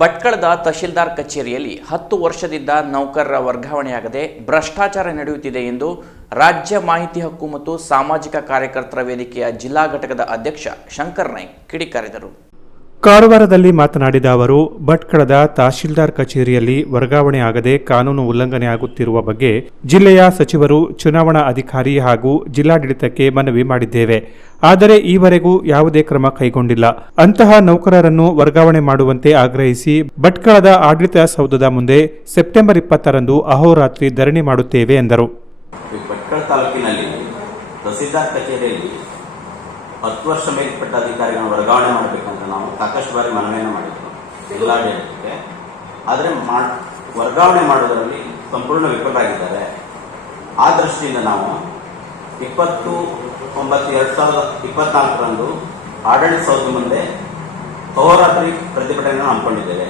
ಭಟ್ಕಳದ ತಹಶೀಲ್ದಾರ್ ಕಚೇರಿಯಲ್ಲಿ ಹತ್ತು ವರ್ಷದಿಂದ ನೌಕರರ ವರ್ಗಾವಣೆಯಾಗದೆ ಭ್ರಷ್ಟಾಚಾರ ನಡೆಯುತ್ತಿದೆ ಎಂದು ರಾಜ್ಯ ಮಾಹಿತಿ ಹಕ್ಕು ಮತ್ತು ಸಾಮಾಜಿಕ ಕಾರ್ಯಕರ್ತರ ವೇದಿಕೆಯ ಜಿಲ್ಲಾ ಘಟಕದ ಅಧ್ಯಕ್ಷ ಶಂಕರ್ ನಾಯ್ಕ್ ಕಿಡಿಕಾರಿದರು. ಕಾರವಾರದಲ್ಲಿ ಮಾತನಾಡಿದ ಅವರು, ಭಟ್ಕಳದ ತಹಶೀಲ್ದಾರ್ ಕಚೇರಿಯಲ್ಲಿ ವರ್ಗಾವಣೆ ಆಗದೆ ಕಾನೂನು ಉಲ್ಲಂಘನೆ ಆಗುತ್ತಿರುವ ಬಗ್ಗೆ ಜಿಲ್ಲೆಯ ಸಚಿವರು ಚುನಾವಣಾ ಅಧಿಕಾರಿ ಹಾಗೂ ಜಿಲ್ಲಾಡಳಿತಕ್ಕೆ ಮನವಿ ಮಾಡಿದ್ದೇವೆ. ಆದರೆ ಈವರೆಗೂ ಯಾವುದೇ ಕ್ರಮ ಕೈಗೊಂಡಿಲ್ಲ. ಅಂತಹ ನೌಕರರನ್ನು ವರ್ಗಾವಣೆ ಮಾಡುವಂತೆ ಆಗ್ರಹಿಸಿ ಭಟ್ಕಳದ ಆಡಳಿತ ಸೌಧದ ಮುಂದೆ ಸೆಪ್ಟೆಂಬರ್ ಇಪ್ಪತ್ತರಂದು ಅಹೋರಾತ್ರಿ ಧರಣಿ ಮಾಡುತ್ತೇವೆ ಎಂದರು ಈ ಭಟ್ಕಳ ತಾಲೂಕಿನಲ್ಲಿ ತಹಸೀಲ್ದಾರ್ ಕಚೇರಿಯಲ್ಲಿ ಹತ್ತು ವರ್ಷ ಮೇಲ್ಪಟ್ಟ ಅಧಿಕಾರಿಗಳನ್ನು ವರ್ಗಾವಣೆ ಮಾಡಬೇಕಂತ ನಾವು ಸಾಕಷ್ಟು ಬಾರಿ ಮನವಿಯನ್ನು ಮಾಡಿದ್ವಿ. ಜಿಲ್ಲಾಡಳಿತಕ್ಕೆ. ಆದರೆ ವರ್ಗಾವಣೆ ಮಾಡೋದರಲ್ಲಿ ಸಂಪೂರ್ಣ ವಿಫಲರಾಗಿದ್ದಾರೆ ಆ ದೃಷ್ಟಿಯಿಂದ ನಾವು ಇಪ್ಪತ್ತು ಒಂಬತ್ತು ಎರಡು ಸಾವಿರದ ಇಪ್ಪತ್ನಾಲ್ಕರಂದು ಆಡಳಿತ ಸೌಧ ಮುಂದೆ ಅಹೋರಾತ್ರಿ ಪ್ರತಿಭಟನೆಯನ್ನು ಹಮ್ಮಿಕೊಂಡಿದ್ದೇವೆ.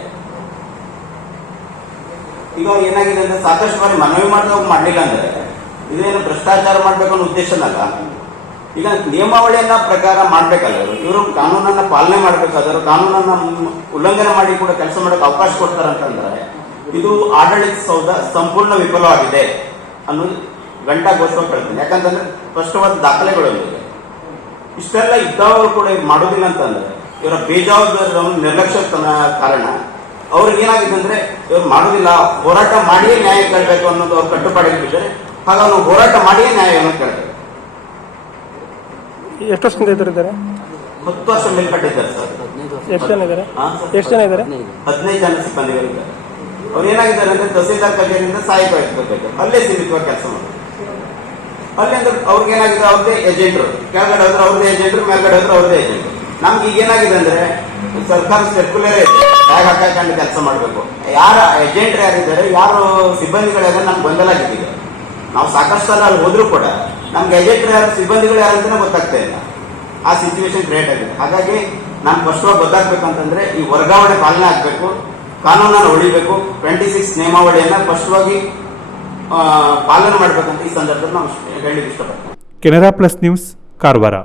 ಈಗ ಏನಾಗಿದೆ ಅಂದ್ರೆ ಸಾಕಷ್ಟು ಬಾರಿ ಮನವಿ ಮಾಡಿದಾಗ ಮಾಡಲಿಲ್ಲ ಅಂದ್ರೆ ಇದೇನು ಭ್ರಷ್ಟಾಚಾರ ಮಾಡಬೇಕು ಅನ್ನೋ ಉದ್ದೇಶನಲ್ಲ. ಈಗ ನಿಯಮಾವಳಿಯನ್ನ ಪ್ರಕಾರ ಮಾಡ್ಬೇಕಲ್ಲ ಇವರು. ಕಾನೂನನ್ನ ಪಾಲನೆ ಮಾಡ್ಬೇಕಾದ್ರೆ ಕಾನೂನನ್ನ ಉಲ್ಲಂಘನೆ ಮಾಡಿ ಕೂಡ ಕೆಲಸ ಮಾಡಕ್ಕೆ ಅವಕಾಶ ಕೊಡ್ತಾರಂತಂದ್ರೆ ಇದು ಆಡಳಿತ ಸೌಧ ಸಂಪೂರ್ಣ ವಿಫಲವಾಗಿದೆ ಅನ್ನೋದು ಗಂಟಾ ಘೋಷವಾಗಿ ಹೇಳ್ತೀನಿ ಯಾಕಂತಂದ್ರೆ ಸ್ಪಷ್ಟವಾದ ದಾಖಲೆಗಳು ಇಷ್ಟೆಲ್ಲ ಇದ್ದವರು ಕೂಡ ಮಾಡೋದಿಲ್ಲ ಅಂತಂದ್ರೆ ಇವರ ಬೇಜವಾಬ್ದಾರಿ ನಿರ್ಲಕ್ಷ್ಯ ಕಾರಣ ಅವ್ರಿಗೆ ಏನಾಗಿದೆ ಅಂದ್ರೆ ಇವ್ರು ಮಾಡೋದಿಲ್ಲ, ಹೋರಾಟ ಮಾಡಿಯೇ ನ್ಯಾಯ ಕೇಳಬೇಕು ಅನ್ನೋದು ಅವ್ರು ಕಟ್ಟುಪಾಡಿಗೆ ಬಿದ್ದರೆ ಹಾಗಾಗಿ ಹೋರಾಟ ಮಾಡಿಯೇ ನ್ಯಾಯವನ್ನು ಕೇಳಬೇಕು. ಎಷ್ಟು ವರ್ಷದಿಂದ ಇದ್ದಾರೆ ವರ್ಷ ಮೇಲ್ಪಟ್ಟಿದ್ದಾರೆ ಸರ್. ಎಷ್ಟು ಜನ ಇದ್ದಾರೆ? ಎಷ್ಟು ಜನ ಇದ್ದಾರೆ? ಹದಿನೈದು ಜನ ಸಿಬ್ಬಂದಿಗಳಿದ್ದಾರೆ. ಅವ್ರು ಏನಾಗಿದ್ದಾರೆ ಅಂದ್ರೆ ತಹಸೀಲ್ದಾರ್ ಕಚೇರಿಯಿಂದ ಸಹಾಯಕ ಇಟ್ಕೋಬೇಕು ಅಲ್ಲೇ ಸೀಮಿತವಾಗಿ ಕೆಲಸ ಮಾಡಬೇಕು ಅಲ್ಲಿ ಅಂದ್ರೆ ಅವ್ರಿಗೆ ಏನಾಗಿದೆ ಅವ್ರದೇ ಏಜೆಂಟ್ರು ಕೆಳಗಡೆ ಹೋದ್ರೆ ಅವ್ರದೇ ಏಜೆಂಟ್ರು ಮೇಲ್ಗಡೆ ಹೋದ್ರೆ ಅವ್ರದೇ ಏಜೆಂಟ್ ನಮ್ಗೆ ಈಗ ಏನಾಗಿದೆ ಅಂದ್ರೆ ಸರ್ಕಾರ ಸರ್ಕ್ಯುಲರ್ ಬ್ಯಾಗ್ ಹಾಕೊಂಡು ಕೆಲಸ ಮಾಡಬೇಕು. ಯಾರ ಏಜೆಂಟ್ರು ಯಾರಿದ್ದಾರೆ ಯಾರು ಸಿಬ್ಬಂದಿಗಳಿದ್ದಾರೆ ನಮ್ಗೆ ಗೊಂದಲ ಆಗಿದ್ದೀವಿ ನಾವು ಸಾಕಷ್ಟು ಸಲ ಅಲ್ಲಿ ಹೋದ್ರು ಕೂಡ ನಮ್ಗೆ ಏಜೆಂಟ್ರು ಯಾರು ಸಿಬ್ಬಂದಿಗಳು ಯಾರು ಅಂತಾನೆ ಗೊತ್ತಾಗ್ತಾ ಇಲ್ಲ. ಆ ಸಿಚುವೇಶನ್ ಕ್ರಿಯೇಟ್ ಆಗಿದೆ. ಹಾಗಾಗಿ ನಾನು ಸ್ಪಷ್ಟವಾಗಿ ಗೊತ್ತಾಗ್ಬೇಕಂತಂದ್ರೆ ಈ ವರ್ಗಾವಣೆ ಪಾಲನೆ ಆಗಬೇಕು, ಕಾನೂನನ್ನು ಉಳಿಬೇಕು ಟ್ವೆಂಟಿ ಸಿಕ್ಸ್ ನಿಯಮಾವಳಿಯನ್ನ ಸ್ಪಷ್ಟವಾಗಿ ಪಾಲನೆ ಮಾಡಬೇಕಂತ ಈ ಸಂದರ್ಭದಲ್ಲಿ ನಾವು ಹೇಳಲಿಕ್ಕೆ ಇಷ್ಟಪಡ್ತೀವಿ ಕೆನರಾ ಪ್ಲಸ್ ನ್ಯೂಸ್, ಕಾರವಾರ.